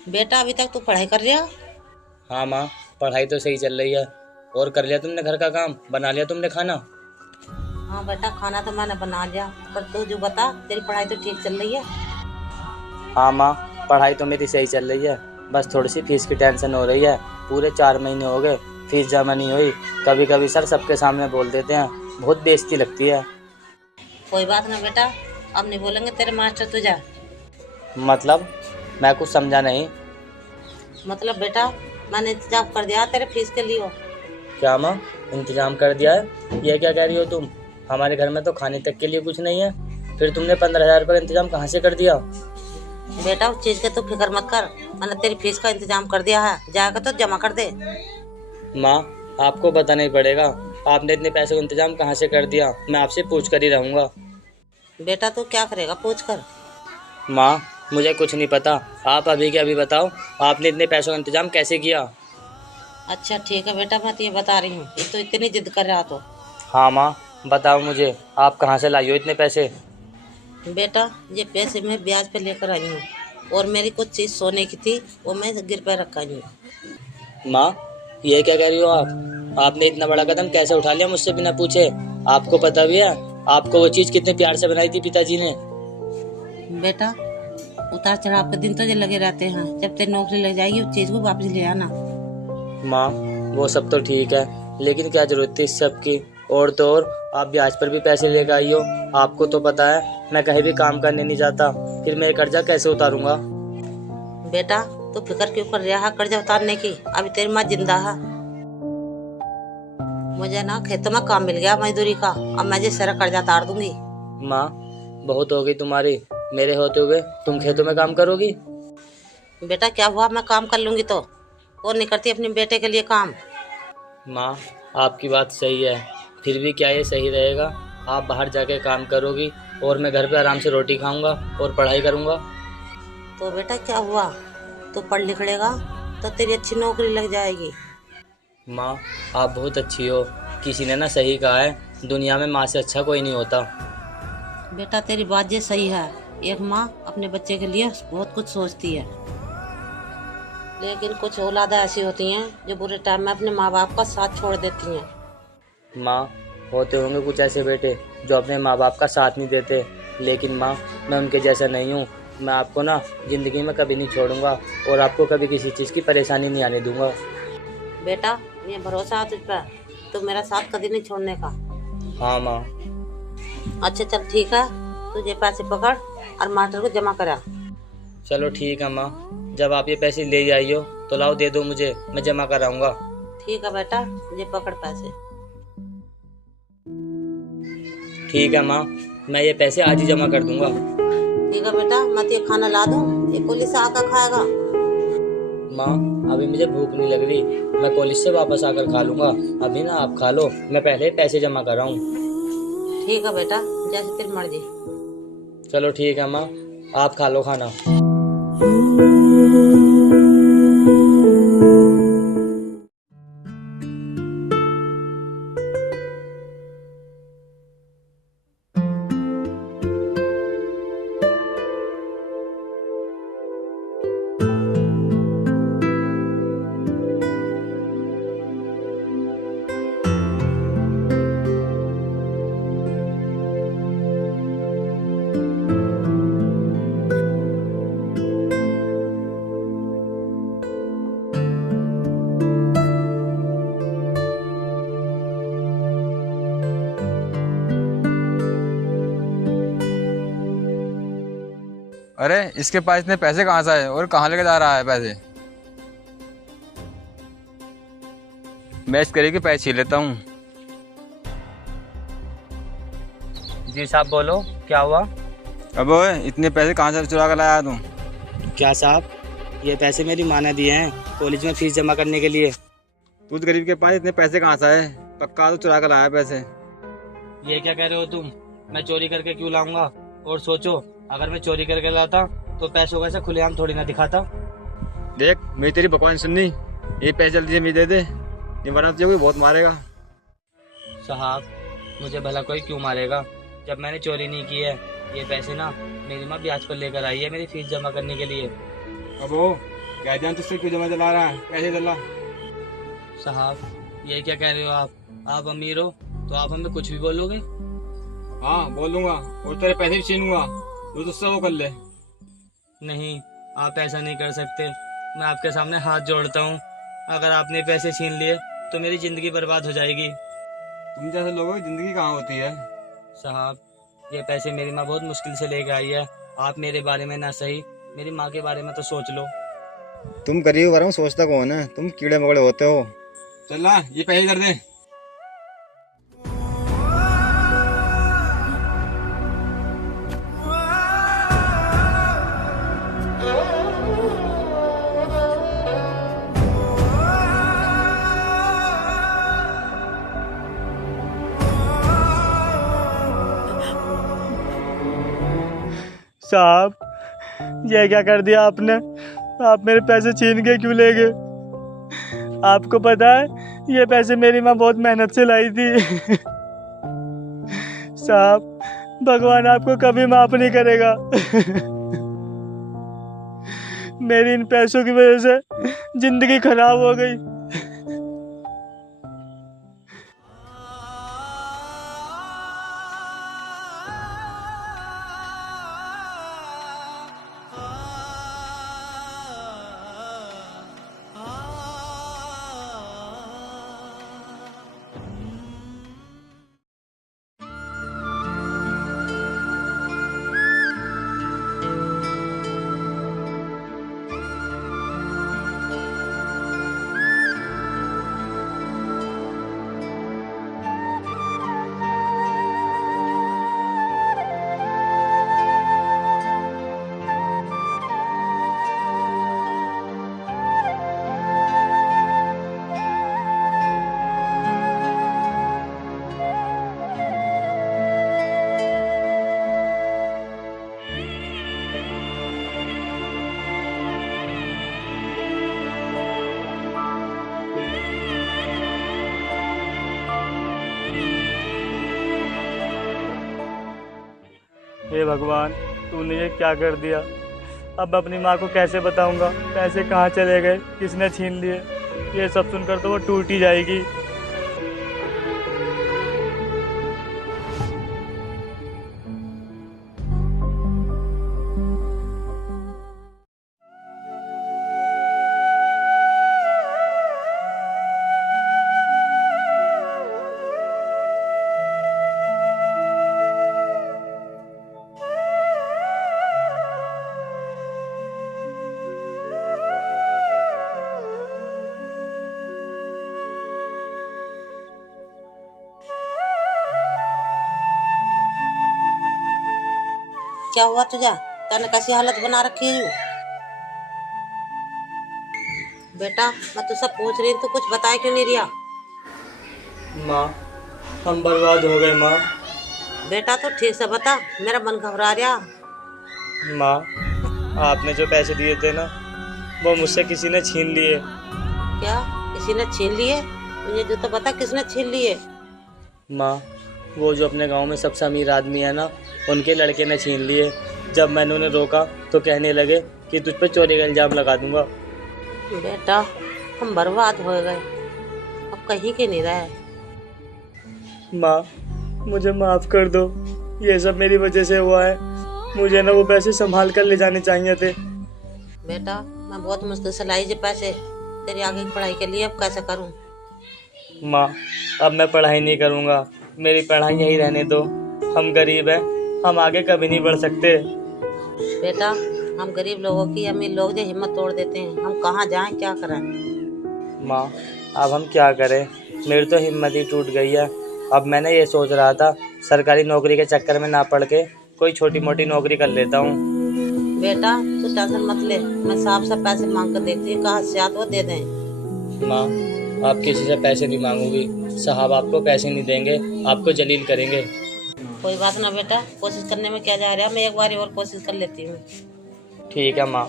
बेटा अभी तक तू पढ़ाई कर रहा? हाँ माँ, पढ़ाई तो सही चल रही है। और कर लिया तुमने घर का काम? बना लिया तुमने खाना? हाँ बेटा, खाना तो मैंने बना लिया। पर तू जो बता, तेरी पढ़ाई तो ठीक चल रही है? हाँ माँ, पढ़ाई तो मेरी सही चल रही है। बस थोड़ी सी फीस की टेंशन हो रही है। पूरे 4 महीने हो गए फीस जमा नहीं हुई। कभी कभी सर सबके सामने बोल देते हैं, बहुत बेइज्जती लगती है। कोई बात ना बेटा, अब नहीं बोलेंगे तेरे मास्टर तुझे। मतलब? मैं कुछ समझा नहीं। मतलब बेटा, मैंने इंतजाम कर दिया तेरे फीस के लिए। क्या माँ, इंतजाम कर दिया है? ये क्या कह रही हो तुम? हमारे घर में तो खाने तक के लिए कुछ नहीं है। फिर तुमने 15,000 रुपये का इंतजाम कहाँ से कर दिया? बेटा उस चीज के तू फिक्र मत कर, मैंने तेरी फीस का इंतजाम कर दिया है, जाकर तो जमा कर दे। माँ, आपको बताना ही पड़ेगा। आपने इतने पैसे का इंतजाम कहाँ से कर दिया? मैं आपसे पूछ कर ही रहूँगा। बेटा तू क्या करेगा पूछ कर। माँ, मुझे कुछ नहीं पता। आप अभी के अभी बताओ, आपने इतने पैसों का इंतजाम कैसे किया? अच्छा ठीक है बेटा, मैं तुझे बता रही हूँ, ये तो इतनी जिद कर रहा तो। हाँ माँ, बताओ मुझे, आप कहाँ से लाई हो इतने पैसे? बेटा ये पैसे मैं ब्याज पे लेकर आई हूँ, और मेरी कुछ चीज सोने की थी, वो मैं गिर पे रखा हूँ। माँ, ये क्या कह रही हो आप? आपने इतना बड़ा कदम कैसे उठा लिया मुझसे बिना पूछे? आपको पता भी है आपको वो चीज़ कितने प्यार से बनाई थी पिताजी ने? बेटा उतार चढ़ाव के दिन तो ये लगे रहते हैं, जब तेरी नौकरी लग जाएगी उस चीज को वापस ले आना। माँ, वो सब तो ठीक है, लेकिन क्या जरूरत थी इस सब की? और तो और, आप ब्याज पर भी पैसे लेकर आई हो। आपको तो पता है मैं कहीं भी काम करने नहीं जाता। फिर मैं कर्जा कैसे उतारूंगा? बेटा तू फिक्र क्यों कर रहा है कर्जा उतारने की? अभी तेरी माँ जिंदा है। मुझे ना खेतों में काम मिल गया मजदूरी का, अब मैं जे सारा कर्जा उतार दूंगी। माँ, बहुत हो गई तुम्हारी। मेरे होते हुए तुम खेतों में काम करोगी? बेटा क्या हुआ, मैं काम कर लूंगी तो कौन नहीं करती अपने बेटे के लिए काम। माँ, आपकी बात सही है, फिर भी क्या ये सही रहेगा? आप बाहर जाके काम करोगी और मैं घर पे आराम से रोटी खाऊंगा और पढ़ाई करूंगा। तो बेटा क्या हुआ, तू पढ़ लिख लेगा तो तेरी अच्छी नौकरी लग जाएगी। माँ, आप बहुत अच्छी हो। किसी ने ना सही कहा है, दुनिया में माँ से अच्छा कोई नहीं होता। बेटा तेरी बात ये सही है, एक माँ अपने बच्चे के लिए बहुत कुछ सोचती है, लेकिन कुछ औलादा ऐसी होती हैं जो बुरे टाइम में अपने माँ बाप का साथ छोड़ देती हैं। माँ, होते होंगे कुछ ऐसे बेटे जो अपने माँ बाप का साथ नहीं देते, लेकिन माँ, मैं उनके जैसा नहीं हूँ। मैं आपको ना ज़िंदगी में कभी नहीं छोड़ूंगा और आपको कभी किसी चीज़ की परेशानी नहीं आने दूंगा। बेटा ये भरोसा है तुझ पर, तो मेरा साथ कभी नहीं छोड़ने का। हाँ माँ। अच्छा चल ठीक है, तुझे पैसे पकड़ और मास्टर को जमा करा। चलो ठीक है माँ, जब आप ये पैसे ले आइयो तो लाओ दे दो मुझे, मैं जमा कराऊंगा। ठीक है बेटा, ये पकड़ पैसे। ठीक है माँ, मैं ये पैसे आज ही जमा कर दूंगा। ठीक है बेटा, मैं तुझे खाना ला दूँ, ये कॉलेज से आकर खाएगा। माँ, अभी मुझे भूख नहीं लग रही, मैं कॉलेज से वापस आकर खा लूँगा। अभी ना आप खा लो, मैं पहले पैसे जमा कर रहा हूँ। ठीक है बेटा, जैसे तेरी मर्जी। चलो ठीक है माँ, आप खा लो खाना। अरे इसके पास इतने पैसे कहाँ से आए और कहाँ लेके जा रहा है पैसे? मैं इस करी के पैसे छीन लेता हूँ। जी साहब, बोलो क्या हुआ? अब ओए इतने पैसे कहाँ से चुरा कर लाया तू? क्या साहब, ये पैसे मेरी माँ ने दिए हैं कॉलेज में फीस जमा करने के लिए। तू उस गरीब के पास इतने पैसे कहाँ से आए? पक्का तो चुरा कर लाया पैसे। ये क्या कह रहे हो तुम? मैं चोरी करके क्यों लाऊंगा? और सोचो, अगर मैं चोरी करके लाता तो पैसों का ऐसे खुलेआम थोड़ी ना दिखाता। देख मेरी तेरी बकवास सुननी, ये पैसे जल्दी से मुझे दे दे, नहीं वरना तुझे कोई बहुत मारेगा। साहब, मुझे भला कोई क्यों मारेगा जब मैंने चोरी नहीं की है। ये पैसे ना मेरी माँ ब्याज पर लेकर आई है मेरी फीस जमा करने के लिए। अब वो क्या जान तुझसे क्यों जमा दिला रहा है, कैसे दिला? साहब ये क्या कह रहे हो आप अमीर हो तो आप हमें कुछ भी बोलोगे? हाँ बोलूंगा, और तेरे पैसे भी छीनूंगा, जो तुझसे वो कर ले। नहीं, आप ऐसा नहीं कर सकते। मैं आपके सामने हाथ जोड़ता हूँ। अगर आपने पैसे छीन लिए तो मेरी ज़िंदगी बर्बाद हो जाएगी। तुम जैसे लोगों की जिंदगी कहाँ होती है? साहब ये पैसे मेरी माँ बहुत मुश्किल से लेके आई है। आप मेरे बारे में ना सही, मेरी माँ के बारे में तो सोच लो। तुम गरीब बारे में सोचता कौन है, तुम कीड़े मकोड़े होते हो। चल ना, ये पैसे कर दे। साहब ये क्या कर दिया आपने? आप मेरे पैसे छीन के क्यों ले गए? आपको पता है ये पैसे मेरी माँ बहुत मेहनत से लाई थी। साहब भगवान आपको कभी माफ नहीं करेगा। मेरी इन पैसों की वजह से जिंदगी खराब हो गई। हे भगवान तूने ये क्या कर दिया? अब अपनी माँ को कैसे बताऊंगा? पैसे कहाँ चले गए, किसने छीन लिए? ये सब सुनकर तो वो टूट ही जाएगी। क्या हुआ तुझा? तने कैसी हालत बना रखी है? बेटा मैं तुझसे पूछ रही हूँ, तो कुछ बताए क्यों नहीं रिया? माँ हम बर्बाद हो गए माँ। बेटा तो ठीक से बता, मेरा मन घबरा रहा। माँ आपने जो पैसे दिए थे ना वो मुझसे किसी ने छीन लिए। क्या किसी ने छीन लिए? मुझे जो तो बता, किसने छीन लिए? माँ वो जो अपने गांव में सबसे अमीर आदमी है ना, उनके लड़के ने छीन लिए। जब मैंने उन्हें रोका तो कहने लगे कि तुझ पे चोरी का इल्ज़ाम लगा दूंगा। बेटा हम बर्बाद हो गए, अब कहीं के नहीं रहे। माँ मुझे माफ़ कर दो, ये सब मेरी वजह से हुआ है। मुझे ना वो पैसे संभाल कर ले जाने चाहिए थे। बेटा मैं बहुत मुश्किल से लाई जे पैसे तेरी आगे की पढ़ाई के लिए, अब कैसे करूं? माँ अब मैं पढ़ाई नहीं करूँगा, मेरी पढ़ाई यहीं रहने दो। हम गरीब हैं, हम आगे कभी नहीं बढ़ सकते। बेटा हम गरीब लोगों की, अमीर लोग जो हिम्मत तोड़ देते हैं, हम कहाँ जाएं, क्या करें? माँ अब हम क्या करें, मेरी तो हिम्मत ही टूट गई है। अब मैंने ये सोच रहा था सरकारी नौकरी के चक्कर में ना पड़ के कोई छोटी मोटी नौकरी कर लेता हूँ। बेटा तू टेंशन मत ले, मैं साहब से पैसे मांग कर देखती हूँ, कहाँ से आते वो दे दें। माँ आप किसी से पैसे नहीं मांगूंगी, साहब आपको पैसे नहीं देंगे, आपको जलील करेंगे। कोई बात ना बेटा, कोशिश करने में क्या जा रहा है, मैं एक बार और कोशिश कर लेती हूँ। ठीक है माँ।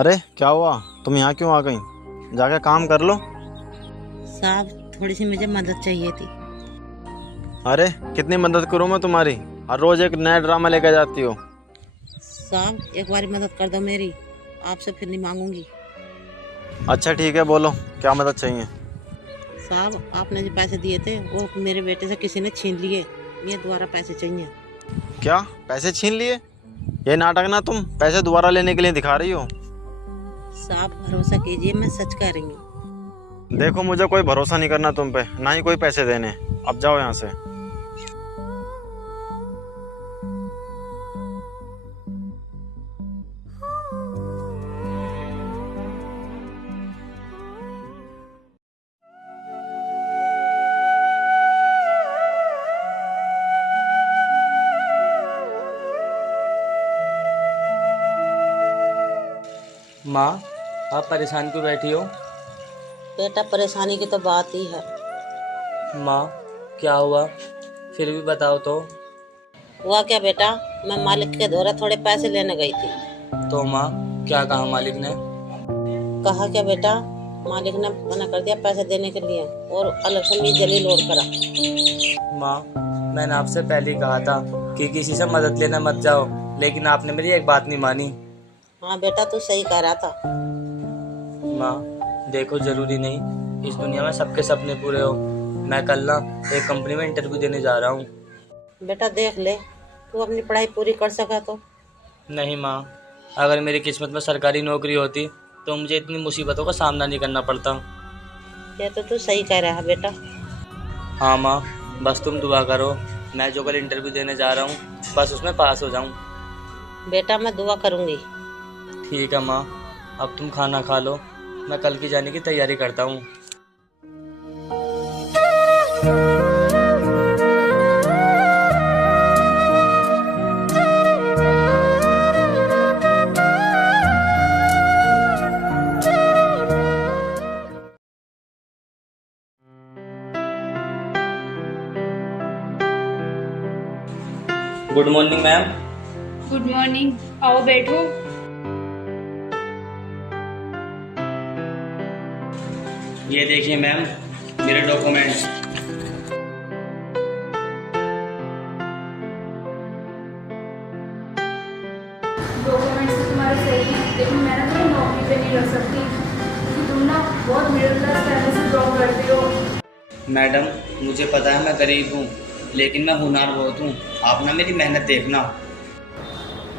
अरे क्या हुआ, तुम यहाँ क्यों आ गई? जाके काम कर लो। साहब थोड़ी सी मुझे मदद चाहिए थी। अरे कितनी मदद करूँ मैं तुम्हारी? हर रोज एक नया ड्रामा लेकर जाती हो। साहब एक बारी मदद कर दो मेरी, आपसे फिर नहीं मांगूंगी। अच्छा ठीक है, बोलो क्या मदद चाहिए। साहब आपने जो पैसे दिए थे वो मेरे बेटे से किसी ने छीन लिए, ये दोबारा पैसे चाहिए। क्या पैसे छीन लिए? ये नाटक ना तुम पैसे दोबारा लेने के लिए दिखा रही हो। साहब भरोसा कीजिए, मैं सच कह रही हूँ। देखो मुझे कोई भरोसा नहीं करना तुम पे, ना ही कोई पैसे देने। अब जाओ यहाँ से। माँ, आप परेशान क्यों बैठी हो? बेटा परेशानी की तो बात ही है। माँ, क्या हुआ? फिर भी बताओ तो। हुआ क्या बेटा, मैं मालिक के द्वारा थोड़े पैसे लेने गई थी। तो माँ, क्या कहा मालिक ने? कहा क्या बेटा, मालिक ने मना कर दिया पैसे देने के लिए और अलग से मेरी जलील लोड करा। माँ, मैंने आपसे पहले ही कहा था कि किसी से मदद लेने मत जाओ, लेकिन आपने मेरी एक बात नहीं मानी। हाँ बेटा तू सही कह रहा था। माँ देखो, जरूरी नहीं इस दुनिया में सबके सपने पूरे हो। मैं कल ना एक कंपनी में इंटरव्यू देने जा रहा हूँ। बेटा देख ले, तू अपनी पढ़ाई पूरी कर सका तो। नहीं माँ, अगर मेरी किस्मत में सरकारी नौकरी होती तो मुझे इतनी मुसीबतों का सामना नहीं करना पड़ता। ये तो तू सही कह रहा है बेटा। हाँ माँ, बस तुम दुआ करो, मैं जो कल इंटरव्यू देने जा रहा हूँ बस उसमें पास हो जाऊँ। बेटा मैं दुआ करूँगी। ठीक है माँ, अब तुम खाना खा लो, मैं कल की जाने की तैयारी करता हूँ। Good morning ma'am. Good morning, आओ बैठो। ये देखिए मैम, मेरे डॉक्यूमेंट्स। डॉक्यूमेंट्स तो तुम्हारे सही हैं, लेकिन मैं ना तुम्हें नौकरी पे नहीं रख सकती क्योंकि तुम ना बहुत मिडिल क्लास फैमिली से बिलोंग करते हो। मैडम मुझे पता है मैं गरीब हूँ, लेकिन मैं होनहार बहुत हूँ। आप ना मेरी मेहनत देखना।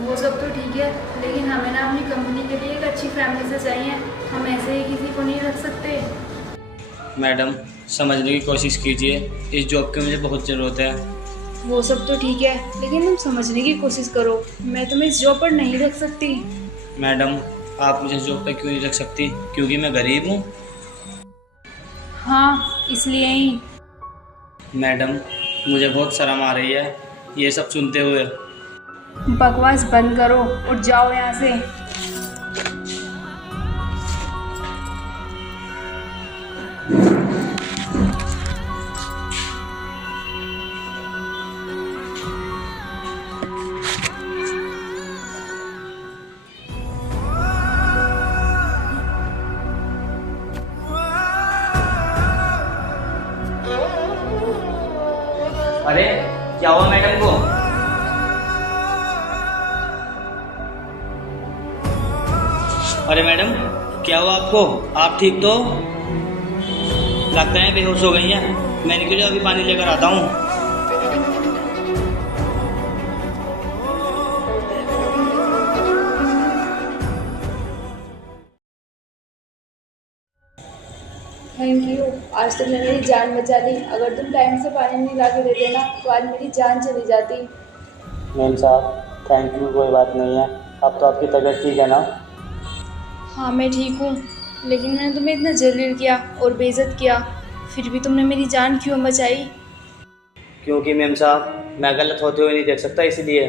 वो सब तो ठीक है, लेकिन हमें ना अपनी कंपनी के लिए एक अच्छी फैमिली से चाहिए। हम ऐसे ही किसी को नहीं रख सकते। मैडम समझने की कोशिश कीजिए, इस जॉब की मुझे बहुत ज़रूरत है। वो सब तो ठीक है, लेकिन तुम समझने की कोशिश करो। मैं तुम्हें इस जॉब पर नहीं रख सकती। मैडम आप मुझे जॉब पर क्यों नहीं रख सकती? क्योंकि मैं गरीब हूँ? हाँ इसलिए ही। मैडम मुझे बहुत शर्म आ रही है ये सब सुनते हुए। बकवास बंद करो और जाओ यहाँ से। अरे क्या हुआ मैडम को? अरे मैडम क्या हुआ आपको? आप ठीक तो? लगता है बेहोश हो गई हैं। मैं इनके लिए अभी पानी लेकर आता हूँ। थैंक यू, आज तुमने मेरी जान बचा ली। अगर तुम टाइम से पानी नहीं ला के दे देना तो आज मेरी जान चली जाती। मैम साहब थैंक यू, कोई बात नहीं है। अब तो आपकी तबीयत ठीक है ना? हाँ मैं ठीक हूँ, लेकिन मैंने तुम्हें इतना जलील किया और बेइज्जत किया, फिर भी तुमने मेरी जान क्यों बचाई? क्योंकि मैम साहब मैं गलत होते हुए नहीं देख सकता, इसलिए।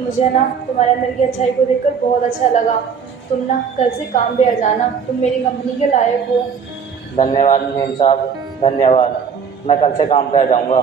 मुझे ना तुम्हारे अंदर की अच्छाई को देखकर बहुत अच्छा लगा। तुम ना कल से काम पे आ जाना, तुम मेरी कंपनी के लायक हो। धन्यवाद मैम साहब, धन्यवाद। मैं कल से काम पे आ जाऊँगा।